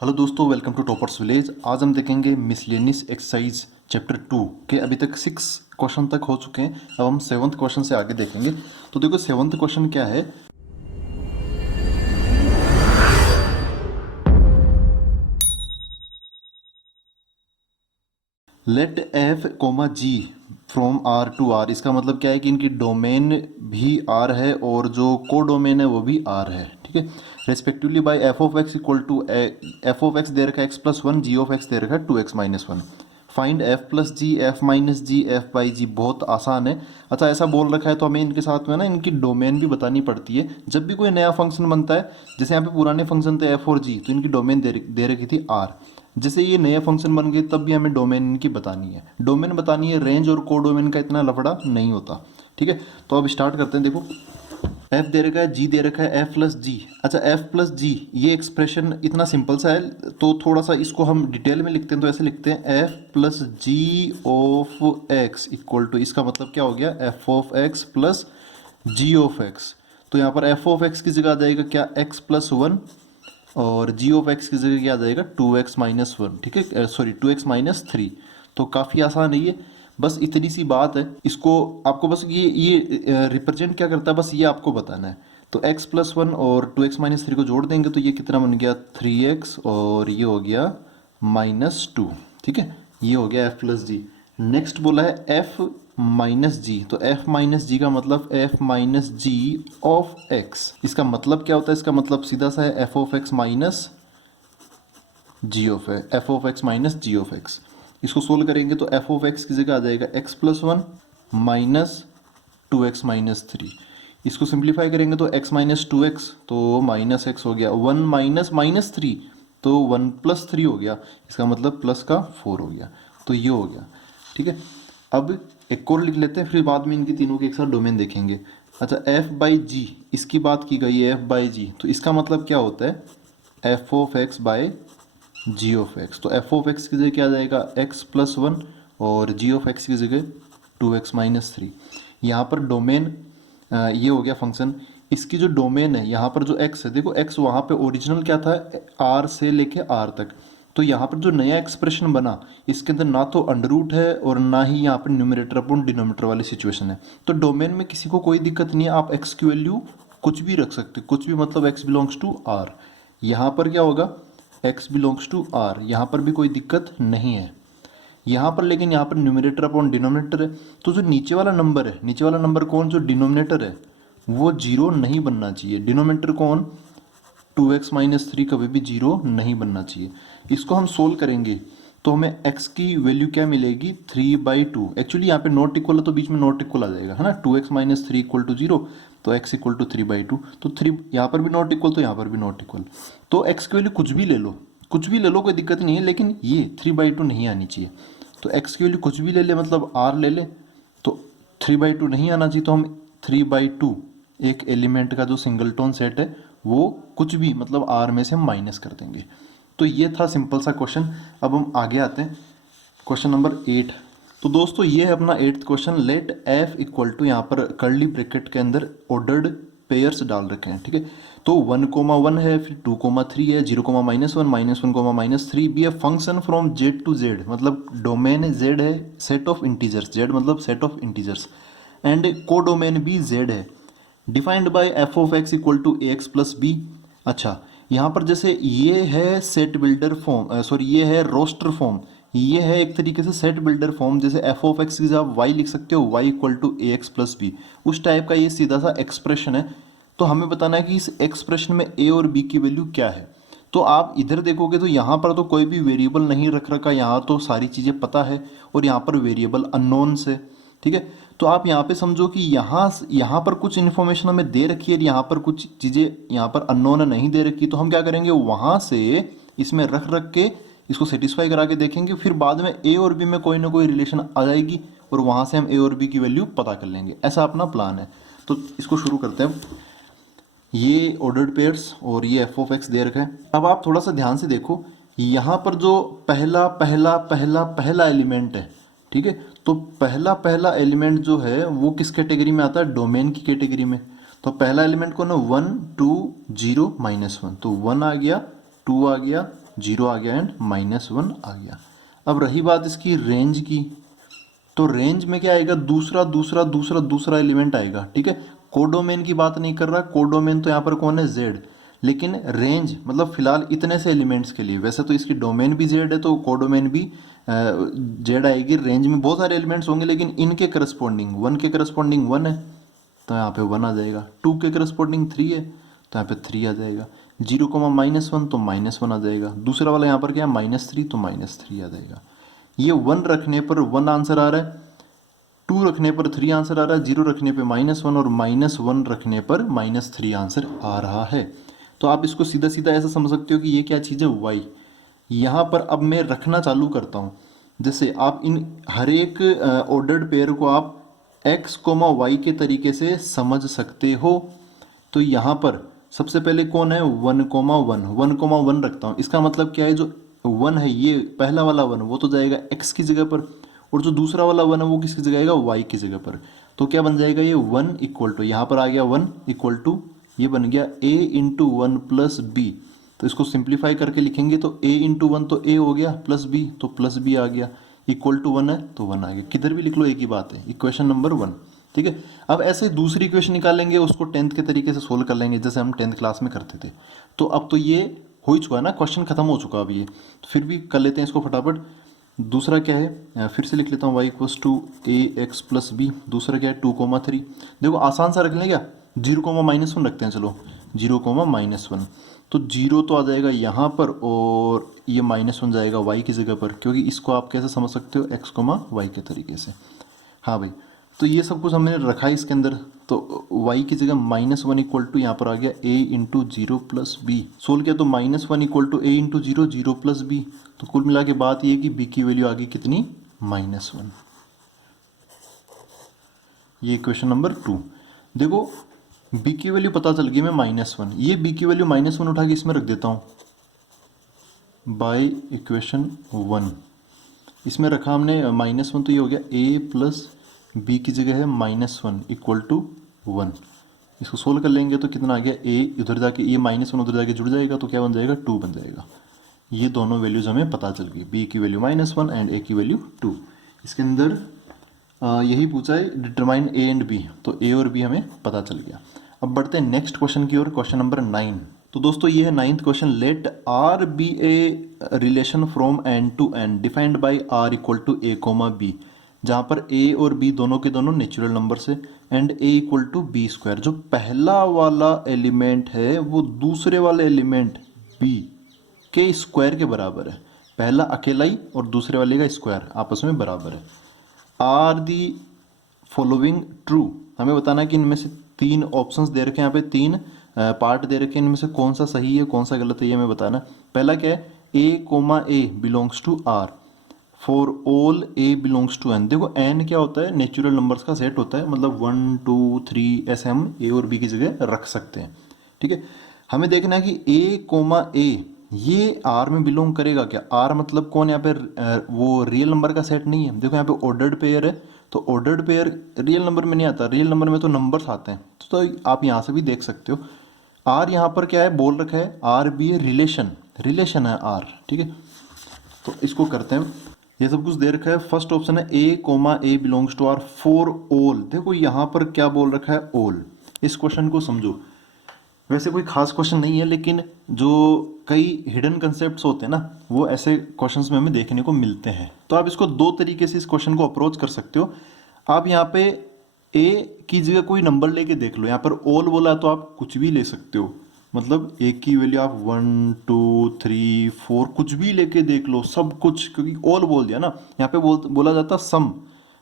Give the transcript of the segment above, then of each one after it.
Hello दोस्तों, welcome to toppers village. आज हम देखेंगे मिसलेनियस एक्सरसाइज चैप्टर 2 के अभी तक 6 क्वेश्चन तक हो चुके हैं। अब हम 7th क्वेश्चन से आगे देखेंगे। तो देखो 7th क्वेश्चन क्या है। Let f comma g from R to R. इसका मतलब क्या है कि इनकी डोमेन भी आर है और जो को डोमेन है वो भी आर है। ठीक है, respectively by f of x equal to f of x दे रखा है x plus one, g of x दे रखा है 2x minus one. Find f plus g, f minus g, f by g. बहुत आसान है। अच्छा, ऐसा बोल रखा है तो हमें इनके साथ में ना इनकी डोमेन भी बतानी पड़ती है। जब भी कोई नया फंक्शन बनता है, जैसे यहाँ पे पुराने फंक्शन थे एफ और जी, तो इनकी डोमेन दे रखी थी आर। जैसे ये नए फंक्शन बन गए तब भी हमें डोमेन इनकी बतानी है। डोमेन बतानी है, रेंज और को डोमेन का इतना लफड़ा नहीं होता। ठीक है, तो अब स्टार्ट करते हैं। देखो एफ दे रखा है, जी दे रखा है, एफ प्लस जी। अच्छा, एफ प्लस जी ये एक्सप्रेशन इतना सिंपल सा है, तो थोड़ा सा इसको हम डिटेल में लिखते हैं। तो ऐसे लिखते हैं f plus g of x equal to, इसका मतलब क्या हो गया, f of x plus g of x. तो यहाँ पर एफ ऑफ एक्स की जगह आ जाएगा क्या, एक्स प्लस वन, और जी ऑफ एक्स की जगह क्या आ जाएगा, 2x माइनस वन। ठीक है, सॉरी 2x माइनस थ्री। तो काफ़ी आसान है ये, बस इतनी सी बात है। इसको आपको बस ये रिप्रेजेंट क्या करता है, बस ये आपको बताना है। तो x प्लस वन और 2x माइनस थ्री को जोड़ देंगे तो ये कितना बन गया, 3x, और ये हो गया माइनस टू। ठीक है, ये हो गया f प्लस जी। नेक्स्ट बोला है f माइनस जी, तो f माइनस जी का मतलब f minus ji of x। इसका मतलब क्या होता है, इसका मतलब सीधा सा है f of x minus ji of f of x minus ji of x. इसको सोल्व करेंगे तो f ऑफ x की जगह आ जाएगा x plus one minus 2x minus three. इसको सिंप्लीफाई करेंगे तो x माइनस टू एक्स, तो माइनस एक्स हो गया, वन माइनस माइनस थ्री, तो वन प्लस थ्री हो गया। इसका मतलब प्लस का फोर हो गया। तो ये हो गया। ठीक है, अब एक और लिख लेते हैं, फिर बाद में इनकी तीनों के एक साथ डोमेन देखेंगे। अच्छा, एफ बाई जी इसकी बात की गई है, एफ बाई जी, तो इसका मतलब क्या होता है, f of x by g of x. तो एफ ऑफ एक्स की जगह क्या आ जाएगा, एक्स प्लस वन, और जी ऑफ एक्स की जगह 2x माइनस थ्री। यहाँ पर डोमेन ये हो गया फंक्शन। इसकी जो डोमेन है यहाँ पर जो x है, देखो x वहाँ पे ओरिजिनल क्या था, r से लेके r तक। तो यहाँ पर जो नया एक्सप्रेशन बना, इसके अंदर ना तो अंडर रूट है और ना ही यहाँ पर न्यूमरेटर अपॉन डिनोमिनेटर वाली सिचुएशन है। तो डोमेन में किसी को कोई दिक्कत नहीं है, आप x की वैल्यू कुछ भी रख सकते, कुछ भी मतलब x बिलोंग्स टू r। यहाँ पर क्या होगा, x बिलोंग्स टू r, यहाँ पर भी कोई दिक्कत नहीं है यहाँ पर। लेकिन यहाँ पर न्यूमरेटर अपॉन डिनोमिनेटर है, तो जो नीचे वाला नंबर है, नीचे वाला नंबर कौन, जो डिनोमिनेटर है वो जीरो नहीं बनना चाहिए। डिनोमिनेटर कौन, 2x माइनस थ्री, कभी भी जीरो नहीं बनना चाहिए। इसको हम सोल्व करेंगे तो हमें x की वैल्यू क्या मिलेगी, 3/2। एक्चुअली यहाँ पे नॉट इक्वल है तो बीच में नॉट इक्वल आ जाएगा, है ना। 2x minus three equal to zero, तो x इक्वल टू 3/2। तो थ्री यहाँ पर भी नॉट इक्वल, तो यहाँ पर भी नॉट इक्वल। तो x की वैल्यू कुछ भी ले लो, कुछ भी ले लो, कोई दिक्कत नहीं है, लेकिन ये 3/2 नहीं आनी चाहिए। तो x की वैल्यू कुछ भी ले ले, मतलब r ले ले, तो 3/2 नहीं आना चाहिए। तो हम 3/2 एक एलिमेंट का जो सिंगलटोन सेट है वो कुछ भी मतलब r में से हम माइनस कर देंगे। तो ये था सिंपल सा क्वेश्चन। अब हम आगे आते हैं, क्वेश्चन नंबर 8। तो दोस्तों ये है अपना 8th क्वेश्चन। लेट f इक्वल टू, यहाँ पर कर्ली ब्रैकेट के अंदर ऑर्डर्ड पेयर्स डाल रखे हैं। ठीक है, तो 1,1 है, फिर 2,3 है, 0,-1, -1,-3 be a function from Z to Z, मतलब डोमेन जेड है, सेट ऑफ इंटीजर्स, जेड मतलब set of integers, and codomain भी जेड है, defined by f of x equal to a x plus b. अच्छा, यहाँ पर जैसे ये है सेट बिल्डर फॉर्म, सॉरी ये है रोस्टर फॉर्म, ये है एक तरीके से सेट बिल्डर फॉर्म। जैसे एफ ऑफ एक्स की जगह आप वाई लिख सकते हो, y equal to a x plus b, उस टाइप का ये सीधा सा एक्सप्रेशन है। तो हमें बताना है कि इस एक्सप्रेशन में ए और बी की वैल्यू क्या है। तो आप इधर देखोगे तो यहाँ पर तो कोई भी वेरिएबल नहीं रख रखा, यहाँ तो सारी चीज़ें पता है, और यहाँ पर वेरिएबल अननोन से। ठीक है, तो आप यहाँ पे समझो कि यहाँ पर कुछ इन्फॉर्मेशन हमें दे रखी है, यहाँ पर कुछ चीज़ें यहाँ पर अननोन नहीं दे रखी, तो हम क्या करेंगे, वहाँ से इसमें रख रख के इसको सेटिस्फाई करा के देखेंगे, फिर बाद में ए और बी में कोई ना कोई रिलेशन आ जाएगी और वहाँ से हम ए और बी की वैल्यू पता कर लेंगे। ऐसा अपना प्लान है। तो इसको शुरू करते हैं। ये ऑर्डर्ड पेयर्स और ये एफ ऑफ एक्स दे रखा है। अब आप थोड़ा सा ध्यान से देखो, यहाँ पर जो पहला पहला पहला पहला एलिमेंट है, ठीक है, तो पहला पहला एलिमेंट जो है वो किस कैटेगरी में आता है, डोमेन की कैटेगरी में। तो पहला एलिमेंट कौन है, 1 2 0 -1, तो 1 आ गया, 2 आ गया, जीरो आ गया एंड -1 आ गया। अब रही बात इसकी रेंज की, तो रेंज में क्या आएगा, दूसरा दूसरा दूसरा दूसरा एलिमेंट आएगा, ठीक है। कोडोमेन की बात नहीं कर रहा, कोडोमेन तो यहाँ पर कौन है, जेड। लेकिन रेंज मतलब फिलहाल इतने से एलिमेंट्स के लिए, वैसे तो इसकी डोमेन भी जेड है तो कोडोमेन भी जेड आएगी। रेंज में बहुत सारे एलिमेंट्स होंगे लेकिन इनके करस्पॉन्डिंग वन के करस्पॉन्डिंग वन है तो यहाँ पे वन आ जाएगा, टू के करस्पॉन्डिंग थ्री है तो यहाँ पे थ्री आ जाएगा, 0,-1 तो -1 आ जाएगा, दूसरा वाला यहाँ पर क्या है -3 तो -3 आ जाएगा। ये वन रखने पर वन आंसर आ रहा है, टू रखने पर थ्री आंसर आ रहा है, जीरो रखने पर -1 और -1 रखने पर -3 आंसर आ रहा है। तो आप इसको सीधा सीधा ऐसा समझ सकते हो कि ये क्या चीज़ है, वाई। यहाँ पर अब मैं रखना चालू करता हूँ, जैसे आप इन हर एक ऑर्डर्ड पेयर को आप x, y के तरीके से समझ सकते हो। तो यहाँ पर सबसे पहले कौन है, 1,1 रखता हूँ, इसका मतलब क्या है, जो वन है ये पहला वाला वन वो तो जाएगा x की जगह पर, और जो दूसरा वाला वन है वो किसकी जगह आएगा, y की जगह पर। तो क्या बन जाएगा, ये वन इक्वल टू, यहाँ पर आ गया वन इक्वल टू, ये बन गया a into one plus b. तो इसको सिंप्लीफाई करके लिखेंगे तो a इंटू वन तो a हो गया, प्लस b तो प्लस b आ गया, इक्वल टू वन है तो वन आ गया। किधर भी लिख लो एक ही बात है, इक्वेशन नंबर 1, ठीक है। अब ऐसे दूसरी इक्वेशन निकालेंगे, उसको 10th के तरीके से सोल्व कर लेंगे जैसे हम 10th क्लास में करते थे। तो अब तो ये हो ही चुका है ना, क्वेश्चन खत्म हो चुका अब ये, तो फिर भी कर लेते हैं इसको फटाफट। दूसरा क्या है, फिर से लिख लेता हूँ, y equals to a x plus b. दूसरा क्या है, 2,3। देखो आसान सा रख लें क्या, 0,-1 रखते हैं, चलो 0,-1। तो जीरो तो आ जाएगा यहाँ पर और ये -1 जाएगा y की जगह पर, क्योंकि इसको आप कैसे समझ सकते हो, x, y के तरीके से। हाँ भाई, तो ये सब कुछ हमने रखा है इसके अंदर, तो y की जगह -1 इक्वल टू यहाँ पर आ गया a into zero plus b. Solve किया तो -1 equal to a into zero, zero plus b. तो कुल मिला के बात ये कि b की वैल्यू आ गई कितनी, -1। ये इक्वेशन नंबर 2। देखो b की वैल्यू पता चल गई, मैं -1, ये b की वैल्यू -1 उठा के इसमें रख देता हूँ बाय इक्वेशन 1। इसमें रखा हमने -1, तो ये हो गया a प्लस b की जगह है -1 इक्वल टू 1। इसको सोल्व कर लेंगे तो कितना आ गया, a उधर जाके ये -1 उधर जाके जुड़ जाएगा तो क्या बन जाएगा, 2 बन जाएगा। ये दोनों वैल्यूज हमें पता चल गई, b की वैल्यू -1 एंड a की वैल्यू 2। इसके अंदर यही पूछा है, डिटरमाइन a एंड b, तो a और b हमें पता चल गया। अब बढ़ते हैं नेक्स्ट क्वेश्चन की ओर, क्वेश्चन नंबर 9। तो दोस्तों ये है 9th question, let r be a relation from n to n defined by r equal to a, b, जहाँ पर a और b दोनों के दोनों नेचुरल नंबर से, and a equal to B square. जो पहला वाला एलिमेंट है वो दूसरे वाले एलिमेंट b के स्क्वायर के बराबर है, पहला अकेला ही और दूसरे वाले का स्क्वायर आपस में बराबर है। आर दी फॉलोइंग ट्रू, हमें बताना है कि इनमें से तीन ऑप्शंस दे रखे हैं, यहाँ पे तीन पार्ट दे रखे हैं, इनमें से कौन सा सही है कौन सा गलत है ये हमें बताना है। पहला क्या है, a, belongs to R for all a belongs to n। देखो n क्या होता है, नेचुरल नंबर्स का सेट होता है, मतलब 1 2 3 ऐसे हम a और b की जगह रख सकते हैं, ठीक है। हमें देखना है कि a, ये R में बिलोंग करेगा क्या, R मतलब कौन, यहाँ पे वो रियल नंबर का सेट नहीं है। देखो यहाँ पे ऑर्डर्ड पेयर है, तो ऑर्डर्ड पेयर रियल नंबर में नहीं आता, रियल नंबर में तो नंबर्स आते हैं। तो आप यहाँ से भी देख सकते हो, R यहाँ पर क्या है, बोल रखा है R भी है रिलेशन है R, ठीक है। तो इसको करते हैं, ये सब कुछ दे रखा है। फर्स्ट ऑप्शन है a, belongs to R for all. देखो यहाँ पर क्या बोल रखा है, ऑल। इस क्वेश्चन को समझो, वैसे कोई खास क्वेश्चन नहीं है, लेकिन जो कई हिडन कंसेप्ट्स होते हैं ना, वो ऐसे क्वेश्चंस में हमें देखने को मिलते हैं। तो आप इसको दो तरीके से इस क्वेश्चन को अप्रोच कर सकते हो। आप यहाँ पे a की जगह कोई नंबर लेके देख लो, यहाँ पर ऑल बोला है तो आप कुछ भी ले सकते हो, मतलब a की वैल्यू आप 1 2 3 4 कुछ भी लेके देख लो, सब कुछ, क्योंकि ऑल बोल दिया ना। यहाँ पे बोला जाता सम,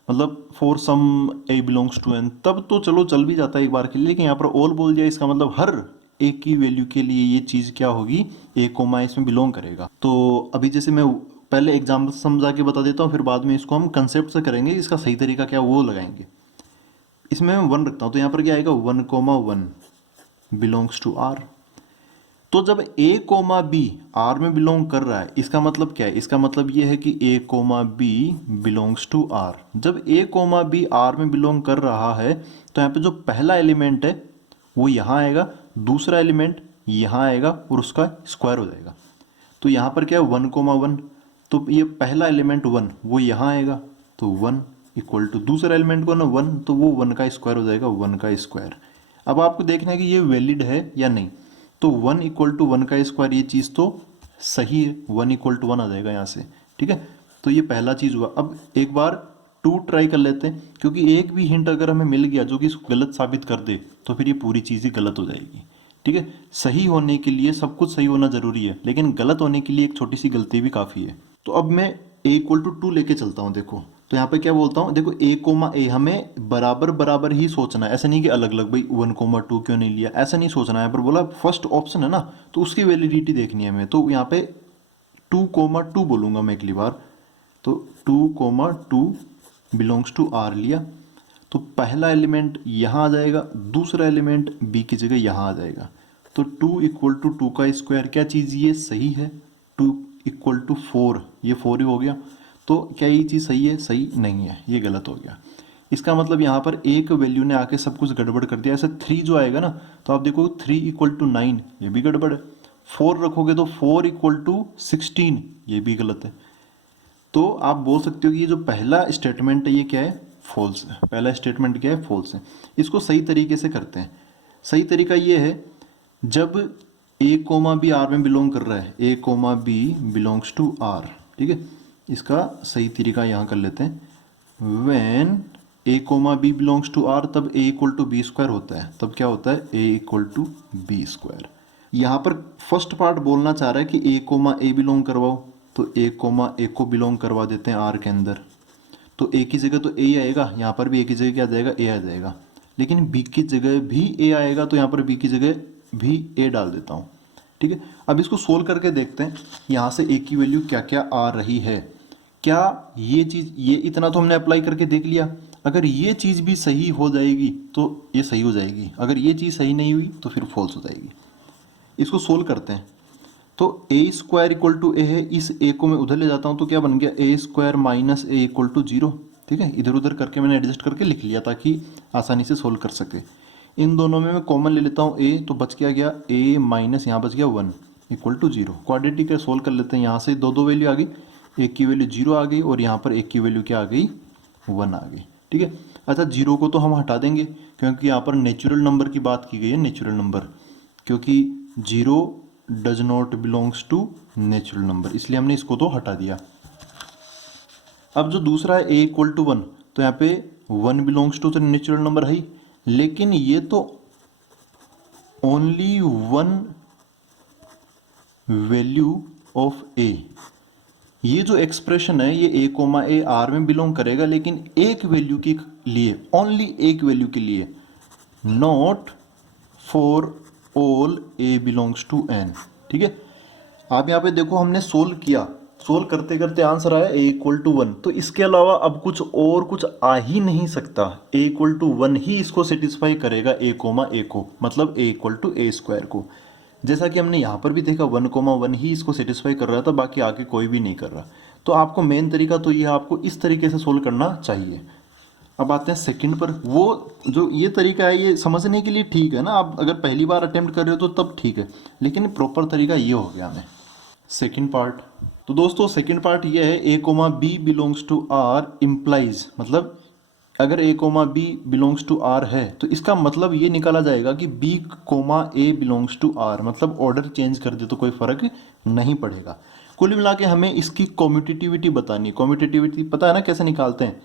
मतलब for some a belongs to n, तब तो चलो चल भी जाता है एक बार के लिए, लेकिन यहाँ पर ऑल बोल दिया, इसका मतलब हर a की वैल्यू के लिए ये चीज़ क्या होगी, a, इसमें बिलोंग करेगा। तो अभी जैसे मैं पहले एग्जाम्पल समझा के बता देता हूँ, फिर बाद में इसको हम कंसेप्ट से करेंगे, इसका सही तरीका क्या वो लगाएंगे। इसमें मैं 1 रखता हूँ, तो यहाँ पर क्या आएगा, 1,1 बिलोंग्स टू r। तो जब a, b r में बिलोंग कर रहा है, इसका मतलब क्या है, इसका मतलब ये है कि a, b belongs to r। जब a, b r में बिलोंग कर रहा है तो यहाँ पे जो पहला एलिमेंट है वो यहाँ आएगा, दूसरा एलिमेंट यहाँ आएगा और उसका स्क्वायर हो जाएगा। तो तो यहाँ पर क्या है 1,1, तो ये पहला एलिमेंट 1 वो यहाँ आएगा, तो 1 इक्वल टू दूसरा एलिमेंट को ना 1, तो वो 1 का स्क्वायर हो जाएगा, 1 का स्क्वायर। अब आपको देखना है कि ये वैलिड है या नहीं, तो 1 इक्वल टू 1 का स्क्वायर ये चीज़ तो सही है, 1 इक्वल टू 1 आ जाएगा यहाँ से, ठीक है। तो ये पहला चीज़ हुआ। अब एक बार 2 ट्राई कर लेते हैं, क्योंकि एक भी हिंट अगर हमें मिल गया जो कि इसको गलत साबित कर दे तो फिर ये पूरी चीज़ ही गलत हो जाएगी, ठीक है। सही होने के लिए सब कुछ सही होना ज़रूरी है, लेकिन गलत होने के लिए एक छोटी सी गलती भी काफ़ी है। तो अब मैं a इक्वल टू 2 लेके चलता हूँ। देखो तो यहाँ पे क्या बोलता हूँ, देखो a, हमें बराबर बराबर ही सोचना है, ऐसा नहीं कि अलग अलग, भाई 1,2 क्यों नहीं लिया, ऐसा नहीं सोचना है। यहाँ पर बोला फर्स्ट ऑप्शन है ना, तो उसकी वैलिडिटी देखनी है हमें। तो यहाँ पे 2,2 बोलूँगा मैं अगली बार, तो 2,2 बिलोंग्स टू r लिया, तो पहला एलिमेंट यहाँ आ जाएगा, दूसरा एलिमेंट b की जगह यहाँ आ जाएगा। तो 2 इक्वल टू 2 का स्क्वायर क्या चीज़ ये सही है, 2 इक्वल टू 4, ये 4 ही हो गया। तो क्या ये चीज़ सही है, सही नहीं है, ये गलत हो गया। इसका मतलब यहाँ पर एक वैल्यू ने आके सब कुछ गड़बड़ कर दिया। ऐसे 3 जो आएगा ना, तो आप देखो 3 इक्वल टू 9, ये भी गड़बड़ है। 4 रखोगे तो 4 इक्वल टू 16, ये भी गलत है। तो आप बोल सकते हो कि ये जो पहला स्टेटमेंट है ये क्या है, फॉल्स है। पहला स्टेटमेंट क्या है, फॉल्स है। इसको सही तरीके से करते हैं। सही तरीका ये है, जब a कोमा बी आर में बिलोंग कर रहा है, a comma B belongs to R, ठीक है। इसका सही तरीका यहाँ कर लेते हैं, when a comma B belongs to R, तब a equal to B square होता है। तब क्या होता है, a equal to B square. यहाँ पर फर्स्ट पार्ट बोलना चाह रहा है कि a कोमा ए बिलोंग करवाओ, तो a कोमा ए को बिलोंग करवा देते हैं आर के अंदर। तो a की जगह तो a ही आएगा, यहाँ पर भी a की जगह क्या आ जाएगा, a आ जाएगा। लेकिन b की जगह भी a आएगा, तो यहाँ पर b की जगह भी a डाल देता हूँ, ठीक है। अब इसको सोल्व करके देखते हैं यहाँ से a की वैल्यू क्या क्या आ रही है। क्या ये चीज़, ये इतना तो हमने अप्लाई करके देख लिया, अगर ये चीज़ भी सही हो जाएगी तो ये सही हो जाएगी, अगर ये चीज़ सही नहीं हुई तो फिर फॉल्स हो जाएगी। इसको सोल्व करते हैं। तो a स्क्वायर इक्वल टू ए है, इस a को मैं उधर ले जाता हूँ, तो क्या बन गया, a square minus a equal to 0, ठीक है। इधर उधर करके मैंने एडजस्ट करके लिख लिया ताकि आसानी से सोल्व कर सके। इन दोनों में मैं कॉमन ले लेता हूँ a, तो बच क्या गया a माइनस यहाँ बच गया 1 इक्वल टू 0। क्वाड्रेटिक है, सोल्व कर लेते हैं। यहाँ से दो वैल्यू आ गई, एक की वैल्यू 0 आ गई और यहाँ पर एक की वैल्यू क्या आ गई, 1 आ गई, ठीक है। अच्छा 0 को तो हम हटा देंगे, क्योंकि यहाँ पर नेचुरल नंबर की बात की गई है, नेचुरल नंबर, क्योंकि 0 does not belongs to natural number, इसलिए हमने इसको तो हटा दिया। अब जो दूसरा है a इक्वल टू 1, तो यहाँ पे 1 बिलोंग्स टू तो नेचुरल नंबर है ही, लेकिन ये तो ओनली 1 वैल्यू ऑफ a। ये जो एक्सप्रेशन है ये a कोमा ए आर में बिलोंग करेगा, लेकिन एक वैल्यू के लिए, ओनली एक वैल्यू के लिए, not for all a belongs to n, ठीक है। आप यहाँ पे देखो हमने सोल्व किया, सोल्व करते करते आंसर आया a इक्वल टू 1, तो इसके अलावा अब कुछ और कुछ आ ही नहीं सकता। a इक्वल टू 1 ही इसको सेटिस्फाई करेगा, a कोमा ए को, मतलब a equal to A square को। जैसा कि हमने यहाँ पर भी देखा 1,1 ही इसको सेटिस्फाई कर रहा था, बाकी आगे कोई भी नहीं कर रहा। तो आपको मेन तरीका तो ये आपको इस तरीके से सोल्व करना चाहिए। अब आते हैं सेकंड पर। वो जो ये तरीका है ये समझने के लिए ठीक है ना, आप अगर पहली बार अटेम्प्ट कर रहे हो तो तब ठीक है, लेकिन प्रॉपर तरीका ये हो गया हमें। सेकंड पार्ट, तो दोस्तों सेकंड पार्ट ये है, a comma B belongs to R implies, मतलब अगर a comma B belongs to R है तो इसका मतलब ये निकाला जाएगा कि b comma a belongs to R, मतलब ऑर्डर चेंज कर दे तो कोई फर्क नहीं पड़ेगा। कुल मिला के हमें इसकी कॉम्यूटेटिविटी बतानी है। कॉम्यूटेटिविटी पता है ना कैसे निकालते हैं,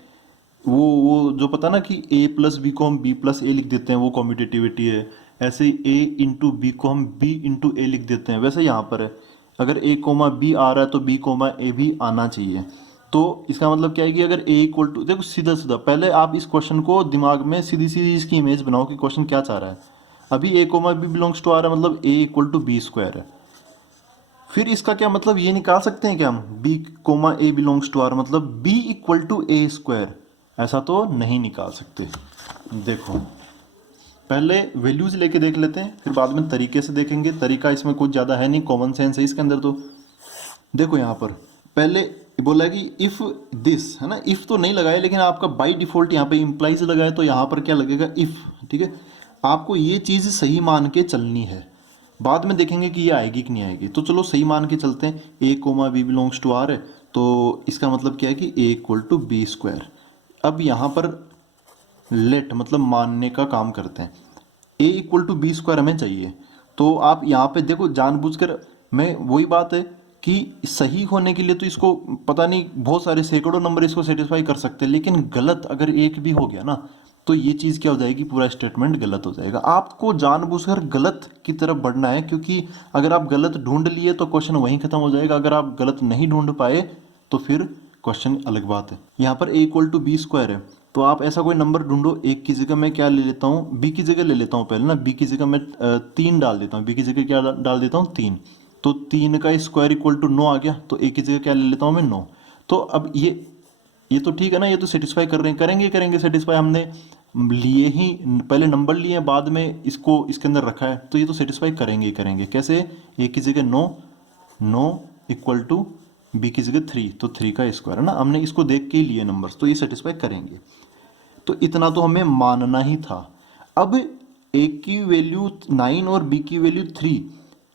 वो जो पता ना कि a प्लस बी को हम b प्लस ए लिख देते हैं, वो कॉम्यूटेटिविटी है। ऐसे ही a इंटू बी को हम b इंटू ए लिख देते हैं, वैसे यहाँ पर है अगर a कोमा बी आ रहा है तो b कोमा ए भी आना चाहिए। तो इसका मतलब क्या है कि अगर a इक्वल टू, देखो सीधा सीधा पहले आप इस क्वेश्चन को दिमाग में सीधी सीधी इसकी इमेज बनाओ कि क्वेश्चन क्या चाह रहा है। अभी a comma B belongs to आ रहा है, मतलब a equal to B square है। फिर इसका क्या मतलब ये निकाल सकते हैं क्या हम, b comma a belongs to R मतलब b equal to A square, ऐसा तो नहीं निकाल सकते। देखो पहले वैल्यूज लेके देख लेते हैं, फिर बाद में तरीके से देखेंगे। तरीका इसमें कुछ ज़्यादा है नहीं, कॉमन सेंस है इसके अंदर। तो देखो यहाँ पर पहले बोला कि इफ़ दिस है ना, इफ़ तो नहीं लगाया, लेकिन आपका बाय डिफ़ॉल्ट यहाँ पे इम्प्लाइज लगाया, तो यहाँ पर क्या लगेगा इफ़, ठीक है। आपको ये चीज़ सही मान के चलनी है, बाद में देखेंगे कि ये आएगी कि नहीं आएगी। तो चलो सही मान के चलते हैं, A comma B belongs to R है, तो इसका मतलब क्या है कि A equal to B square. अब यहाँ पर लेट मतलब मानने का काम करते हैं, ए इक्वल टू बी स्क्वायर हमें चाहिए। तो आप यहाँ पे देखो जानबूझकर, मैं वही बात है कि सही होने के लिए तो इसको पता नहीं बहुत सारे सैकड़ों नंबर इसको सेटिस्फाई कर सकते हैं, लेकिन गलत अगर एक भी हो गया ना तो ये चीज़ क्या हो जाएगी, पूरा स्टेटमेंट गलत हो जाएगा। आपको जानबूझकर गलत की तरफ बढ़ना है, क्योंकि अगर आप गलत ढूंढ लिए तो क्वेश्चन वहीं खत्म हो जाएगा, अगर आप गलत नहीं ढूंढ पाए तो फिर क्वेश्चन अलग बात है। यहाँ पर ए इक्वल टू बी स्क्वायर है, तो आप ऐसा कोई नंबर ढूंढो। एक की जगह मैं क्या ले लेता हूँ, बी की जगह ले लेता हूँ पहले ना, बी की जगह मैं 3 डाल देता हूँ, बी की जगह क्या डाल देता हूँ 3। तो 3 का स्क्वायर इक्वल टू 9 आ गया, तो ए की जगह क्या ले लेता हूँ मैं 9। तो अब ये तो ठीक है ना, ये तो सेटिस्फाई कर रहे हैं, करेंगे सेटिस्फाई, हमने लिए ही पहले नंबर लिए हैं, बाद में इसको इसके अंदर रखा है, तो ये तो सेटिस्फाई करेंगे। कैसे, ए की जगह 9 इक्वल टू बी की जगह 3, तो 3 का स्क्वायर है ना, हमने इसको देख के ही लिए नंबर्स, तो ये सेटिस्फाई करेंगे। तो इतना तो हमें मानना ही था। अब ए की वैल्यू 9 और बी की वैल्यू 3,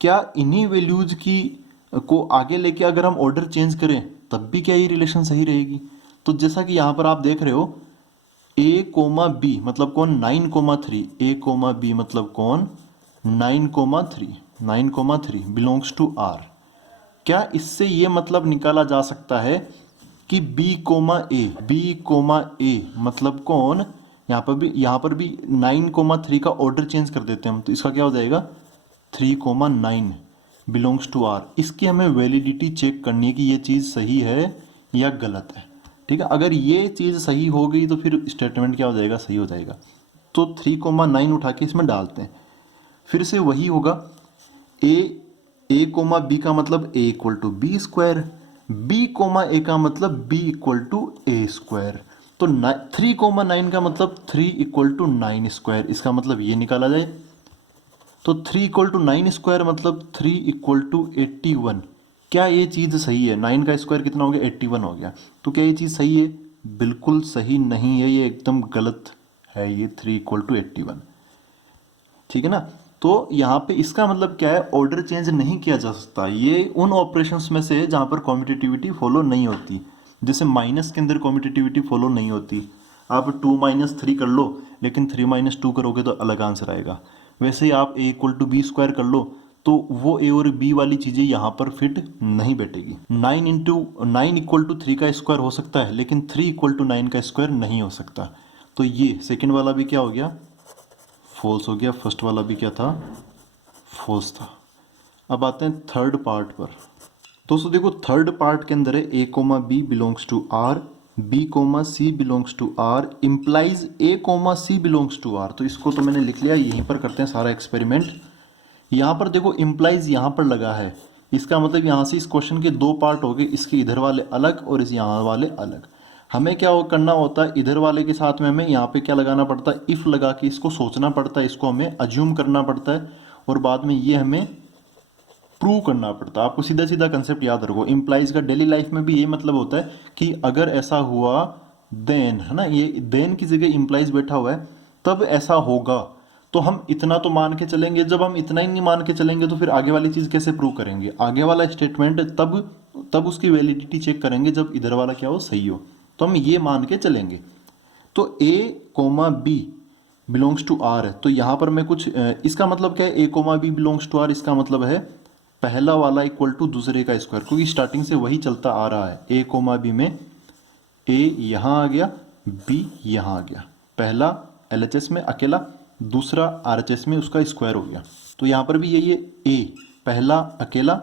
क्या इन्हीं वैल्यूज की को आगे लेके अगर हम ऑर्डर चेंज करें तब भी क्या ये रिलेशन सही रहेगी। तो जैसा कि यहाँ पर आप देख रहे हो, ए कोमा बी मतलब कौन, 9,3, ए कोमा बी मतलब कौन, 9,3 बिलोंग्स टू आर। क्या इससे ये मतलब निकाला जा सकता है कि बी कोमा ए मतलब कौन, यहाँ पर भी 9,3 का ऑर्डर चेंज कर देते हैं हम, तो इसका क्या हो जाएगा 3,9 बिलोंग्स टू आर। इसकी हमें वैलिडिटी चेक करनी है कि ये चीज़ सही है या गलत है। ठीक है, अगर ये चीज़ सही हो गई तो फिर स्टेटमेंट क्या हो जाएगा, सही हो जाएगा। तो 3,9 उठा के इसमें डालते हैं, फिर से वही होगा, ए कोमा बी का मतलब A equal to B square, B comma A का मतलब B equal to A square. तो 3,9 का मतलब 3 इक्वल टू 9 स्क्वायर, इसका मतलब ये निकाला जाए। तो 3 इक्वल टू 9 स्क्वायर मतलब 3 इक्वल टू 81। क्या ये चीज़ सही है, 9 का स्क्वायर कितना हो गया, 81 हो गया। तो क्या ये चीज़ सही है, बिल्कुल सही नहीं है, ये एकदम गलत है, ये 3 इक्वल टू 81। ठीक है ना। तो यहाँ पे इसका मतलब क्या है, ऑर्डर चेंज नहीं किया जा सकता। ये उन ऑपरेशंस में से है जहाँ पर कॉम्पिटिटिविटी फॉलो नहीं होती, जैसे माइनस के अंदर कॉम्पिटिटिविटी फॉलो नहीं होती। आप 2 - 3 कर लो, लेकिन 3 - 2 करोगे तो अलग आंसर आएगा। वैसे ही आप ए इक्वल टू बी स्क्वायर कर लो, तो वो ए और बी वाली चीज़ें यहाँ पर फिट नहीं बैठेगी। 9 इक्वल टू 3 का स्क्वायर हो सकता है, लेकिन 3 इक्वल टू 9 का स्क्वायर नहीं हो सकता। तो ये सेकेंड वाला भी क्या हो गया, फॉल्स हो गया। फर्स्ट वाला भी क्या था, फॉल्स था। अब आते हैं थर्ड पार्ट पर। दोस्तों देखो, थर्ड पार्ट के अंदर है A comma B belongs to R, B comma C belongs to R implies A comma C belongs to R. तो इसको तो मैंने लिख लिया, यहीं पर करते हैं सारा एक्सपेरिमेंट। यहाँ पर देखो इम्प्लाइज यहाँ पर लगा है, इसका मतलब यहाँ से इस क्वेश्चन के 2 पार्ट हो गए, इसके इधर वाले अलग और इस यहाँ वाले अलग। हमें क्या करना होता है, इधर वाले के साथ में हमें यहाँ पे क्या लगाना पड़ता है, इफ़ लगा के इसको सोचना पड़ता है, इसको हमें अज्यूम करना पड़ता है, और बाद में ये हमें प्रूव करना पड़ता है। आपको सीधा सीधा कंसेप्ट याद रखो, इम्प्लाइज का डेली लाइफ में भी ये मतलब होता है कि अगर ऐसा हुआ देन, है ना, ये देन की जगह इम्प्लाइज बैठा हुआ है, तब ऐसा होगा। तो हम इतना तो मान के चलेंगे, जब हम इतना ही नहीं मान के चलेंगे तो फिर आगे वाली चीज़ कैसे प्रूव करेंगे। आगे वाला स्टेटमेंट तब उसकी वैलिडिटी चेक करेंगे जब इधर वाला क्या हो, सही हो। तो हम ये मान के चलेंगे। तो A comma B belongs to R है, तो यहाँ पर मैं कुछ इसका मतलब क्या है, A comma B belongs to R, इसका मतलब है पहला वाला इक्वल टू दूसरे का स्क्वायर, क्योंकि स्टार्टिंग से वही चलता आ रहा है। ए कोमा बी में ए यहाँ आ गया, बी यहाँ आ गया, पहला एलएचएस में अकेला, दूसरा आरएचएस में उसका स्क्वायर हो गया। तो यहाँ पर भी यही है, ए पहला अकेला,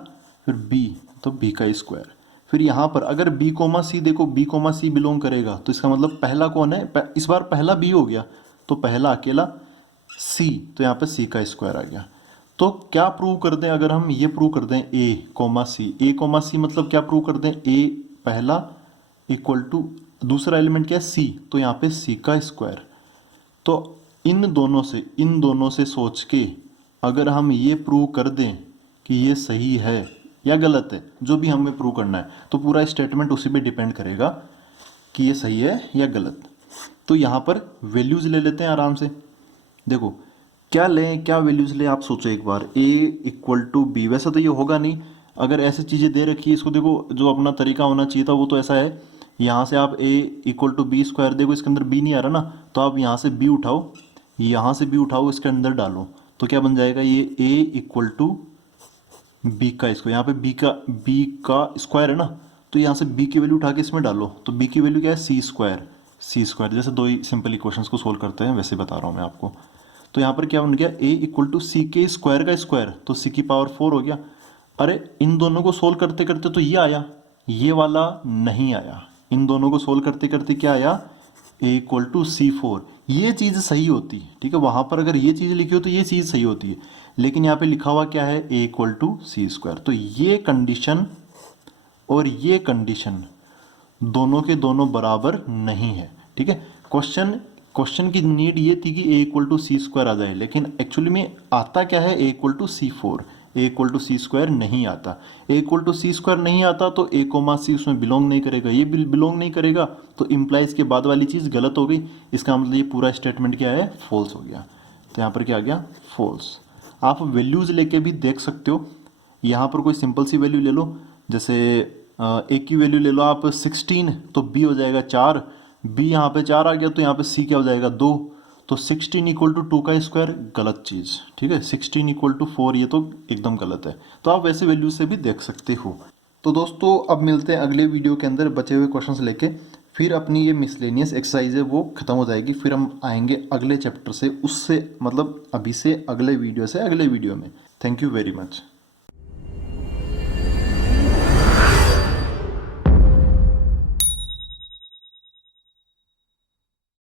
फिर बी तो बी का स्क्वायर। फिर यहाँ पर अगर बी कोमा सी देखो, बी कोमा सी बिलोंग करेगा, तो इसका मतलब पहला कौन है, इस बार पहला बी हो गया, तो पहला अकेला सी, तो यहाँ पर सी का स्क्वायर आ गया। तो क्या प्रूव कर दें, अगर हम ये प्रूव कर दें ए कोमा सी मतलब क्या प्रूव कर दें, ए पहला इक्वल टू दूसरा एलिमेंट क्या है, सी, तो यहाँ पे सी का स्क्वायर। तो इन दोनों से सोच के अगर हम ये प्रूव कर दें कि ये सही है या गलत है, जो भी हमें प्रूव करना है, तो पूरा स्टेटमेंट उसी पे डिपेंड करेगा कि ये सही है या गलत। तो यहाँ पर वैल्यूज ले लेते हैं आराम से। देखो क्या लें, क्या वैल्यूज लें, आप सोचो एक बार। a इक्वल टू बी, वैसे तो ये होगा नहीं अगर ऐसी चीज़ें दे रखी है। इसको देखो, जो अपना तरीका होना चाहिए था वो तो ऐसा है, यहाँ से आप a equal to B square, देखो इसके अंदर b नहीं आ रहा ना, तो आप यहाँ से b उठाओ, यहाँ से b उठाओ, इसके अंदर डालो, तो क्या बन जाएगा, ये a इक्वल टू बी का स्क्वायर, यहाँ पे b का स्क्वायर है ना, तो यहाँ से b की वैल्यू उठा के इसमें डालो, तो b की वैल्यू क्या है, सी स्क्वायर। जैसे दो ही सिंपल इक्वेशंस को सोल्व करते हैं वैसे बता रहा हूँ मैं आपको। तो यहाँ पर क्या बन गया, a इक्वल टू सी के स्क्वायर का स्क्वायर, तो c की पावर 4 हो गया। अरे इन दोनों को सोल्व करते करते तो ये आया, ये वाला नहीं आया। इन दोनों को सोल्व करते करते क्या आया, a इक्वल टू C4। ये चीज़ सही होती है, ठीक है, वहाँ पर अगर ये चीज़ लिखी हो तो ये चीज़ सही होती है, लेकिन यहाँ पे लिखा हुआ क्या है, a equal to C square. तो ये कंडीशन और ये कंडीशन दोनों के दोनों बराबर नहीं है, ठीक है। क्वेश्चन की नीड ये थी कि a equal to C square आ जाए, लेकिन एक्चुअली में आता क्या है, a equal to C4, a equal to C square नहीं आता। a equal to C square नहीं आता तो a कोमा सी उसमें बिलोंग नहीं करेगा, ये बिलोंग नहीं करेगा तो इम्प्लाइज के बाद वाली चीज़ गलत हो गई। इसका मतलब ये पूरा स्टेटमेंट क्या है, फॉल्स हो गया। तो यहाँ पर क्या आ गया, फॉल्स। आप वैल्यूज़ लेके भी देख सकते हो, यहाँ पर कोई सिंपल सी वैल्यू ले लो, जैसे ए की वैल्यू ले लो आप 16, तो बी हो जाएगा 4, बी यहाँ पे 4 आ गया, तो यहाँ पे सी क्या हो जाएगा 2, तो 16 इक्वल टू 2 का स्क्वायर गलत चीज़, ठीक है। 16 इक्वल टू 4 ये तो एकदम गलत है। तो आप वैसे वैल्यू से भी देख सकते हो। तो दोस्तों अब मिलते हैं अगले वीडियो के अंदर बचे हुए क्वेश्चंस लेके, फिर अपनी ये मिसलेनियस एक्सरसाइज है वो ख़त्म हो जाएगी, फिर हम आएंगे अगले चैप्टर से, उससे मतलब अभी से अगले वीडियो से अगले वीडियो में। Thank you very much.